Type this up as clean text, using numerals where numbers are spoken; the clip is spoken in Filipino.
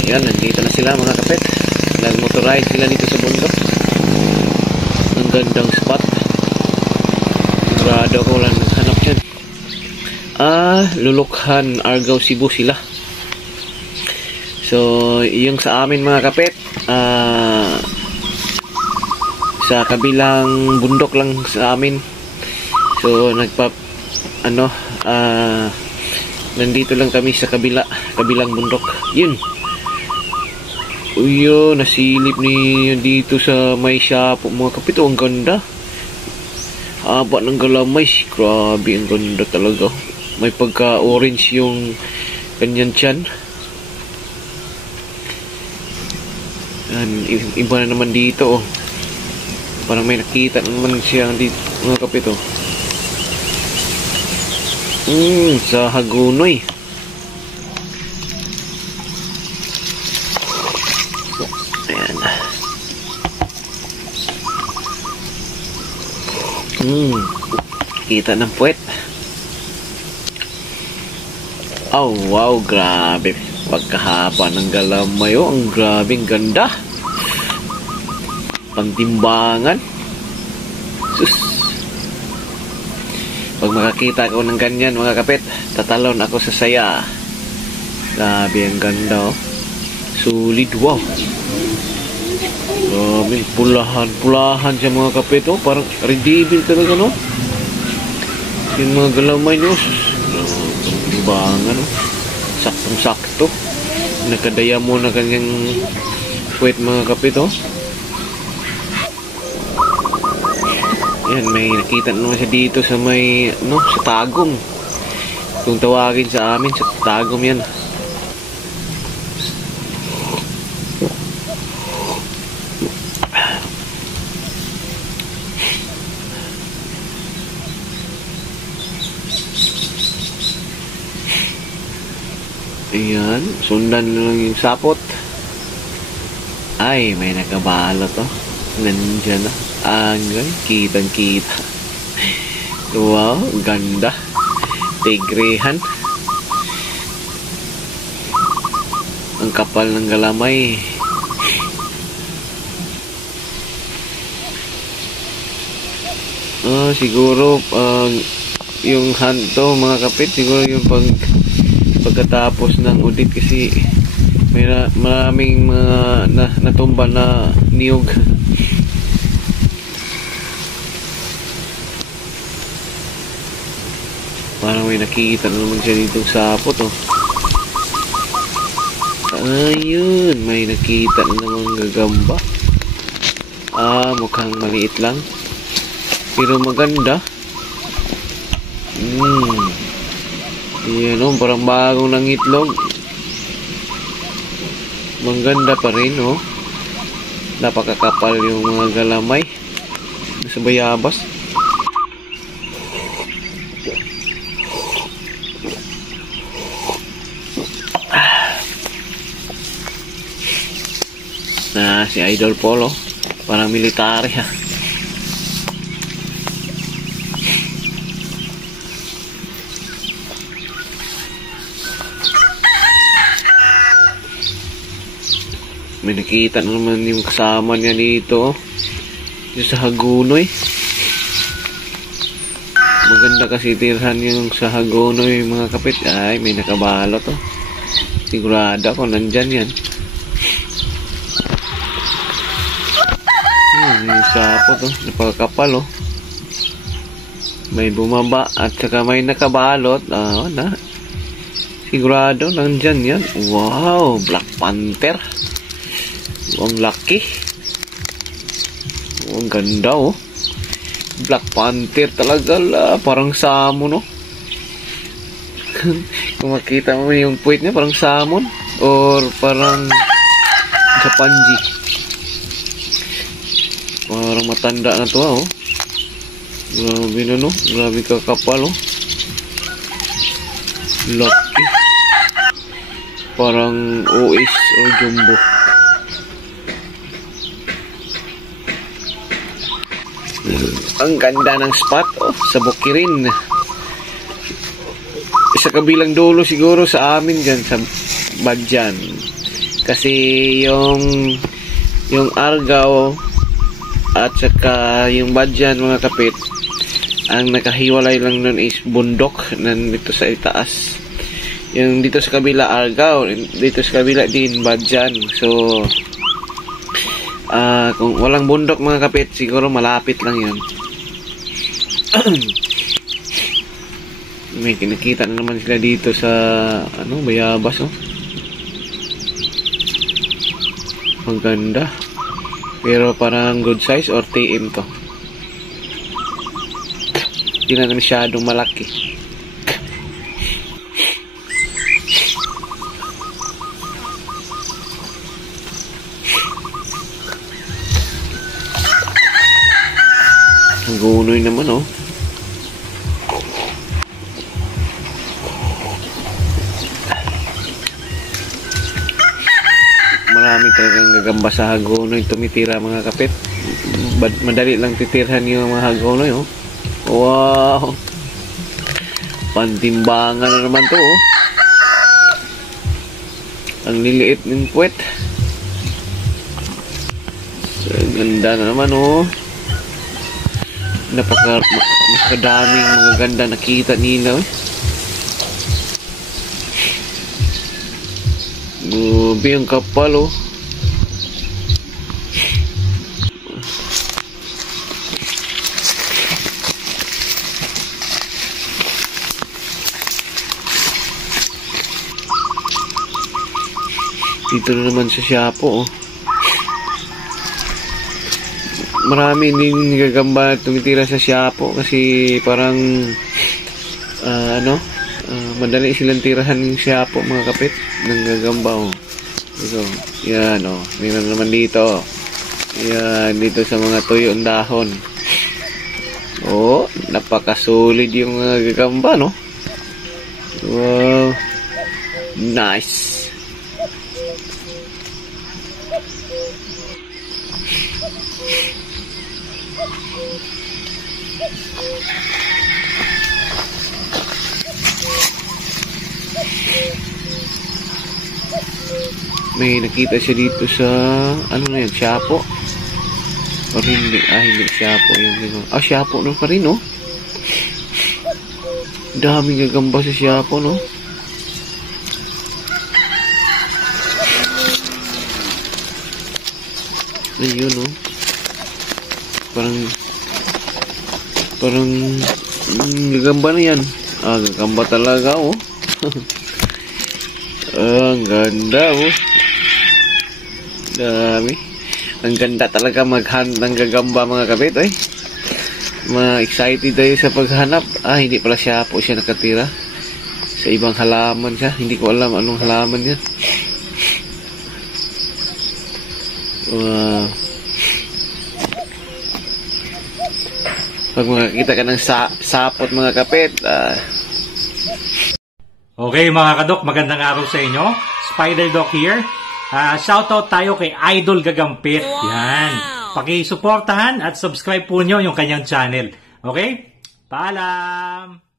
Ayan, nandito na sila mga kapit. Nag-motorride sila dito sa bundok. Ang gandang spot. Sigurado ko lang naghanap dyan. Lulukhan, Argao, Cebu sila. So, yung sa amin mga kapit, sa kabilang bundok lang sa amin. So, nandito lang kami sa kabilang bundok. Yun. Uyo, nasilip ni dito sa may shop mga kapit. Ang ganda. Haba ng galamay. Grabe, ang ganda talaga. May pagka-orange yung ganyan tiyan. Iba na naman dito, oh. Parang may nakita naman siya dito mga kapit, oh. Sa Hagonoy. Ayan. Kita ng puwet. Oh, wow, grabe. Pagkahaba ng galamay, oh. Ang grabing ganda. Pantimbangan. Sus. Pag makakita ko ng ganyan mga kapit, tatalon ako sa saya. Grabe, ang ganda, oh. Solid, wow. Grabe, pulahan siya mga kapit, oh. Parang red devil talaga, no? Yung mga galamay nyo, pantimbangan, oh. Saktong-sakto. Nakadaya mo na kanyang puwet mga kapit, oh. Yan, may nakita naman siya dito sa may, sa Tagum. Kung tawagin sa amin, sa Tagum yan. Ayan, sundan lang yung sapot. Ay, may nakabalot, oh. Nandyan na. Angay, kitang-kita. Wow, ganda. Tigrehan. Ang kapal ng galamay. Siguro yung hanto mga kapit, siguro yung pagkatapos ng udit kasi maraming mga natumba na niyog. Parang may nakikita naman siya ditong sapot, oh. Ayun, may nakita na namang gagamba. Mukhang maliit lang. Pero maganda. Yan, oh, parang bagong ng itlog. Maganda pa rin, oh. Napakakapal yung mga galamay sa bayabas. Si Idol Polo, parang military, ha. May nakita naman yung kasama niya dito, yung sa Hagonoy. Maganda kasi tirhan yung sa Hagonoy mga kapit. Ay, may nakabalot, oh. Sigurado ako nandyan yan. Yung sapot, oh. Napakakapal, oh. May bumaba at saka may nakabalot. Sigurado nandyan yan. Wow, Black Panther. Ang laki. Ang ganda, oh. Black Panther talaga, parang salmon, no? Kung makita mo yung puwit niya, parang salmon or parang Japanji. Parang matanda na to, oh. Grabe na, no? Grabe kakapal, oh. Laki. Parang OS o jumbo. Ang ganda ng spot, oh, sa Bukirin. Sa kabilang dulo siguro sa amin dyan, sa badyan. Kasi yung argaw at saka yung badyan mga kapit, ang nakahiwalay lang nun is bundok nandito sa itaas. Yung dito sa kabila argaw, dito sa kabila din badyan. So kung walang bundok mga kapit, siguro malapit lang yun. May kinakita na naman sila dito sa bayabas, oh. Ang ganda, pero parang good size or TM to. Hindi na masyadong malaki. Ang gunoy naman, oh. Marami talagang gagamba sa hagonoy tumitira mga kapit. Madali lang titirhan yung mga hagonoy, oh. Wow, pantimbangan na naman to, oh. Ang liliit ng puwet. So, ganda na naman, oh. Napakadaming mga ganda nakita nila, eh. Grabe ang kapal, oh. Dito na naman sa Siapo, oh. Marami din gagamba tumitira sa Siapo kasi parang madali silang tirahan ng Siapo mga kapit ng gagamba, oh. So, yan, oh. Meron naman dito. Yan, dito sa mga tuyong dahon. Oh, napakasolid yung gagamba, no? Wow. Nice. May nakita siya dito sa Siapo o hindi, hindi Siapo yun. Siapo no pa rin, no? Daming gagamba sa Siapo, no? Ayun, no? Parang gagamba na yan. Gagamba talaga, oh. Ang ganda, oh. Dami. Ang ganda talaga maghanap ng gagamba mga kapit, eh. Ma-excited tayo sa paghanap. Hindi pala Siapo siya nakatira. Sa ibang halaman siya. Hindi ko alam anong halaman yan. Wow. Pag makakita ka ng sapot mga kapit, Okay mga kadok, magandang araw sa inyo. Spider Doc here. Shoutout tayo kay Idol Gagampit. Wow! Yan. Paki-suportahan at subscribe po nyo yung kanyang channel. Okay? Paalam!